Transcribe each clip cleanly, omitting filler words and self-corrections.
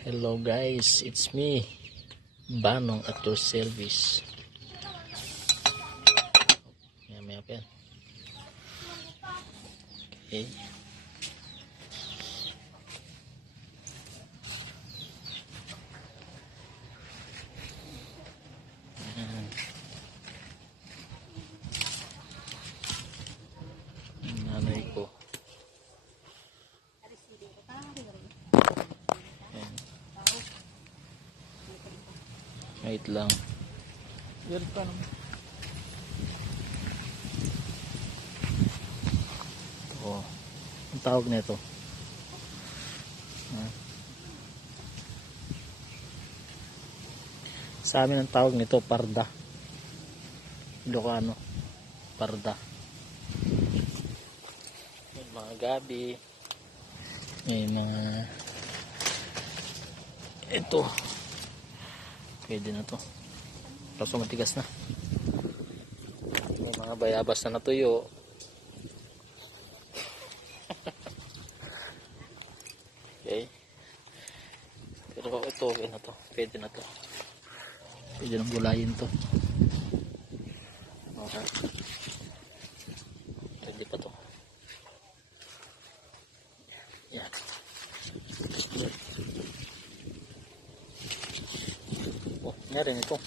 Hello guys, it's me, Banong at your service. Maya pa yan. Okay. Ayan. Ang nanay ko. Wait lang. Yan pa naman. Oh, ang tawag nito. Sa amin ang tawag nito parda. Ilocano, parda. May mga gabi. May mga ito. Pwede na to. Kaso matigas na. May mga bayabas na natuyo. Okay. Pero ito okay na to. Pwede na to. Pwede nang gulayin to. Okay. Pwede pa to. Yan. Oh, nyari nito.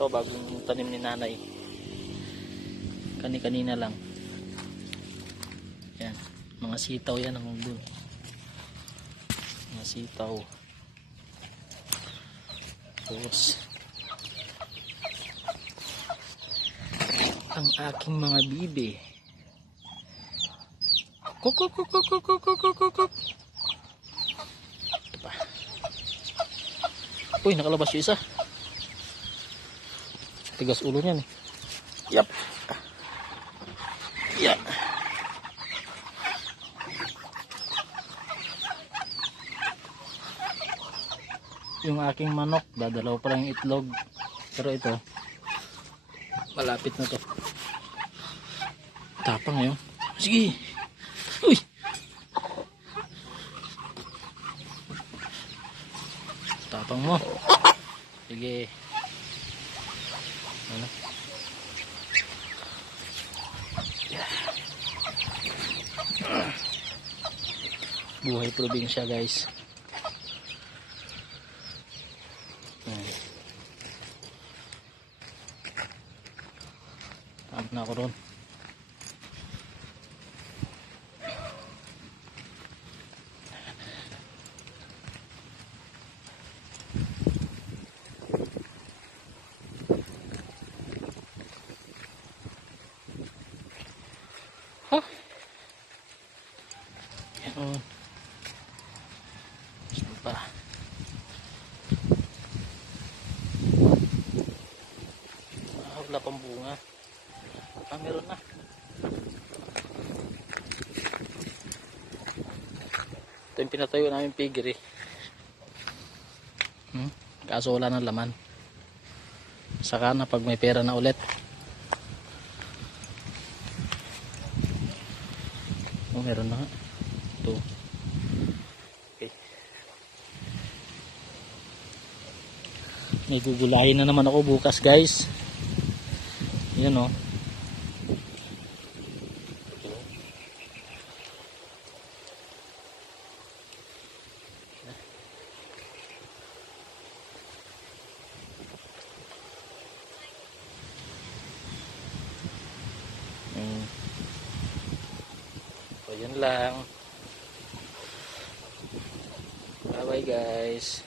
Ito bagong tanim ni nanay. Kani-kanina lang. Yan. Mga sitaw yan ang mundo. Mga sitaw. Tapos ang aking mga bibi. Kuk. Ito pa. Uy, nakalabas yung isa. Tigas ulo niyan eh. Yap. Yan. Yung aking manok, dadalaw pa lang yung itlog. Pero ito, malapit na to. Tapang ngayon. Sige. Uy. Tapang mo. Sige. Ano? Buhay probinsya guys. Tama na ako ron. Huh? Yan. Saan pa? Wala pang bunga. Meron na. Ito yung pinatayo namin piggery. Kaso wala ng laman. Saka na pag may pera na ulit. Oh, meron na nga. Ito. Okay. May gugulahin na naman ako bukas guys. Yan o. So yun lang. Bye bye guys.